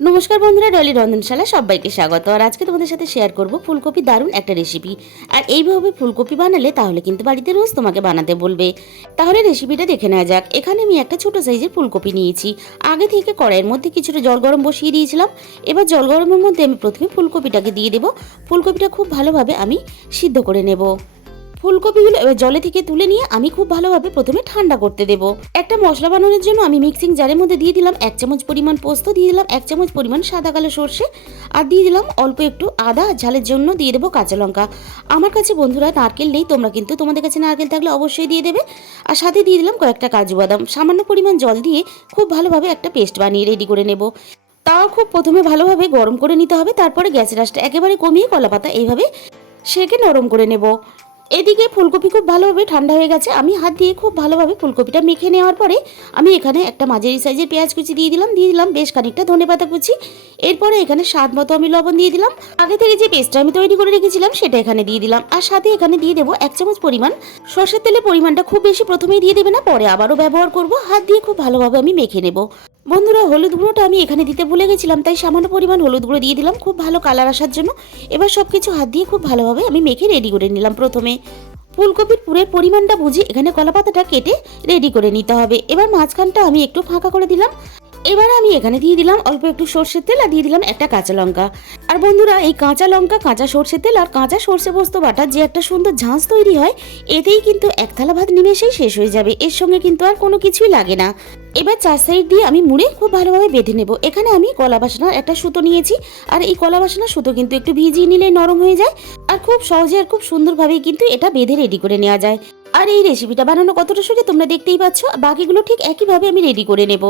নমস্কার বন্ধুরা ডলি রন্ধনশালা সবাইকে স্বাগত। আর আজকে তোমাদের সাথে শেয়ার করব ফুলকপি দারুণ একটা রেসিপি আর এইভাবে ফুলকপি বানালে তাহলে কিন্তু বাড়িতে রোজ তোমাকে বানাতে বলবে। তাহলে রেসিপিটা দেখে নেওয়া যাক। এখানে আমি একটা ছোট সাইজের ফুলকপি নিয়েছি। আগে থেকে কড়াইয়ের মধ্যে কিছুটা জল গরম বসিয়ে দিয়েছিলাম। এবার জল গরমের মধ্যে আমি প্রথমে ফুলকপিটাকে দিয়ে দেবো। ফুলকপিটা খুব ভালোভাবে আমি সিদ্ধ করে নেব। ফুলকপিগুলো এবার জলে থেকে তুলে নিয়ে আমি খুব ভালোভাবে প্রথমে ঠান্ডা করতে দেব। একটা মশলা বানানোর জন্য আমি মিক্সিং জারের মধ্যে দিয়ে দিলাম এক চামচ পরিমাণ পোস্ত, দিয়ে দিলাম এক চামচ পরিমাণ সাদা কালো সর্ষে, আর দিয়ে দিলাম অল্প একটু আদা, ঝালের জন্য দিয়ে দেবো কাঁচা লঙ্কা। আমার কাছে বন্ধুরা নারকেল নেই, তোমরা কিন্তু তোমাদের কাছে নারকেল থাকলে অবশ্যই দিয়ে দেবে। আর সাথে দিয়ে দিলাম কয়েকটা কাজু বাদাম। সামান্য পরিমাণ জল দিয়ে খুব ভালোভাবে একটা পেস্ট বানিয়ে রেডি করে নেব। তাও খুব প্রথমে ভালোভাবে গরম করে নিতে হবে, তারপরে গ্যাসের আঁচটা একেবারে কমিয়ে কলা পাতা এইভাবে সেকে নরম করে নেব। এদিকে ফুলকপি খুব ভালোভাবে ঠান্ডা হয়ে গেছে। আমি হাত দিয়ে খুব ভালোভাবে ফুলকপিটা মেখে নেওয়ার পরে আমি এখানে একটা মাঝারি সাইজের পেঁয়াজ কুচি দিয়ে দিলাম দিয়ে দিলাম বেশ খানিকটা ধনে পাতা কুচি। এরপরে এখানে স্বাদ মতো আমি লবণ দিয়ে দিলাম। আগে থেকে যে পেস্টটা আমি তৈরি করে রেখেছিলাম সেটা এখানে দিয়ে দিলাম। আর সাথে এখানে দিয়ে দেবো এক চামচ পরিমাণ সর্ষের তেলের পরিমাণটা খুব বেশি প্রথমেই দিয়ে দেবে না, পরে আবারও ব্যবহার করব। হাত দিয়ে খুব ভালোভাবে আমি মেখে নেব। বন্ধুরা, হলুদ গুঁড়োটা আমি এখানে দিতে ভুলে গেছিলাম, তাই সামান্য পরিমাণ হলুদ গুঁড়ো দিয়ে দিলাম। খুব ভালো কালার আসার জন্য। এবার সব কিছু হাত দিয়ে খুব ভালোভাবে আমি মেখে রেডি করে নিলাম প্রথমে। ফুলকপির পুরের পরিমাণটা বুঝে এখানে কলাপাতাটা কেটে রেডি করে নিতে হবে। এবার মাঝখানটা আমি একটু ফাঁকা করে দিলাম। এবার আমি এখানে দিয়ে দিলাম অল্প একটু সর্ষের তেল আর দিয়ে দিলাম একটা কাঁচা লঙ্কা। আর বন্ধুরা, এই কাঁচা লঙ্কা, কাঁচা সর্ষের তেল আর কাঁচা সর্ষে পোস্ত বাটার যে একটা সুন্দর ঝাঁজ তৈরি হয়, এতেই কিন্তু এক থালা ভাত নিমেষেই শেষ হয়ে যাবে। এর সঙ্গে কিন্তু আর কোনো কিছুই লাগে না। এবার চার সাইড দিয়ে আমি মুড়ে খুব ভালোভাবে বেঁধে নেব। এখানে আমি কলা বাসনার একটা সুতো নিয়েছি। আর এই কলা বাসনার সুতো কিন্তু একটু ভিজিয়ে নিলে নরম হয়ে যায়। আর খুব সহজে আর খুব সুন্দরভাবেই কিন্তু এটা বেঁধে রেডি করে নেওয়া যায়। আর এই রেসিপিটা বানানো কতটা সোজা তোমরা দেখতেই পাচ্ছ। বাকিগুলো ঠিক একইভাবে আমি রেডি করে নেব।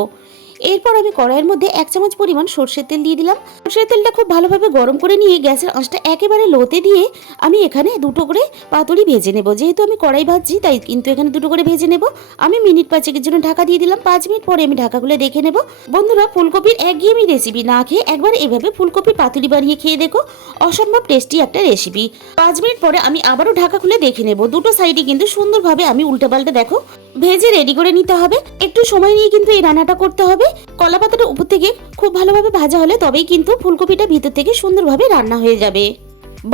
এরপর আমি কড়াইয়ের মধ্যে এক চামচ পরিমাণ সর্ষের তেল দিয়ে দিলাম। সর্ষের তেলটা খুব ভালোভাবে গরম করে নিয়ে গ্যাসের আঁচটা একেবারে লোতে দিয়ে আমি এখানে দুটো করে পাতুরি ভেজে নেব। যেহেতু আমি কড়াই ভাজছি, তাই কিন্তু এখানে দুটো করে ভেজে নেব। আমি মিনিট পাঁচেকের জন্য ঢাকা দিয়ে দিলাম। পাঁচ মিনিট পরে আমি ঢাকা খুলে দেখে নেব। বন্ধুরা, ফুলকপির একঘেয়েমি রেসিপি না খেয়ে একবার এভাবে ফুলকপির পাতুরি বানিয়ে খেয়ে দেখো। অসম্ভব টেস্টি একটা রেসিপি পাঁচ মিনিট পরে আমি আবারও ঢাকা খুলে দেখে নেব। দুটো সাইডে কিন্তু সুন্দরভাবে আমি উল্টে পাল্টে দেখো। ভেজে রেডি করে নিতে হবে। একটু সময় নিয়ে কিন্তু এই রান্নাটা করতে হবে। কলা পাতাটা উপর থেকে খুব ভালোভাবে ভাজা হলে তবেই কিন্তু ফুলকপিটা ভিতর থেকে সুন্দরভাবে রান্না হয়ে যাবে।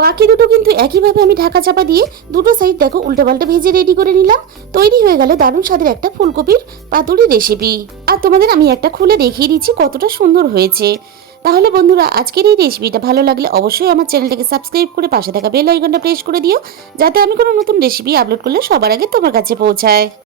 বাকি দুটো কিন্তু একইভাবে আমি ঢাকা চাপা দিয়ে দুটো সাইড দেখো উল্টে পাল্টে ভেজে রেডি করে নিলাম। তৈরি হয়ে গেল দারুণ স্বাদের একটা ফুলকপির পাতুরি রেসিপি আর তোমাদের আমি একটা খুলে দেখিয়ে দিচ্ছি কতটা সুন্দর হয়েছে। তাহলে বন্ধুরা, আজকের এই রেসিপিটা ভালো লাগলে অবশ্যই আমার চ্যানেলটাকে সাবস্ক্রাইব করে পাশে থাকা বেল আইকনটা প্রেস করে দিও, যাতে আমি কোনো নতুন রেসিপি আপলোড করলে সবার আগে তোমার কাছে পৌঁছায়।